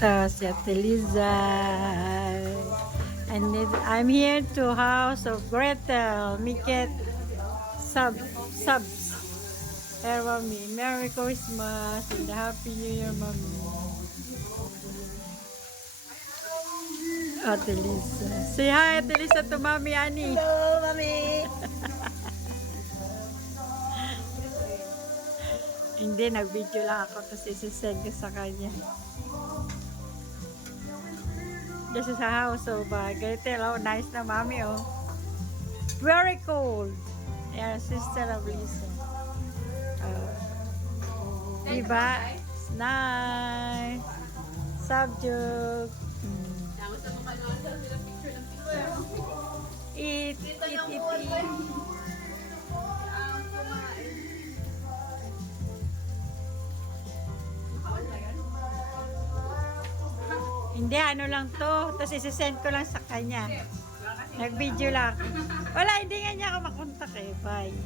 Si Ate Liza. And I'm here to house of Gretel. Miket subs. Here, Mommy. Merry Christmas and Happy New Year, Mommy. Ate Liza. Say hi, Ate Liza, to Mommy Annie. Hello, Mami! Hindi, nag-video lang ako tapos isi-send ko sa kanya. This is a house of Gretel. Oh, nice na, Mommy, oh. Very cold. Yeah, sister of Lisa. Diba? It's nice. Subject. Eat, eat, eat, eat. Hindi, ano lang to. Tapos isi-send ko lang sa kanya. Nag-video lang. Wala, hindi nga niya ako makontak eh. Bye.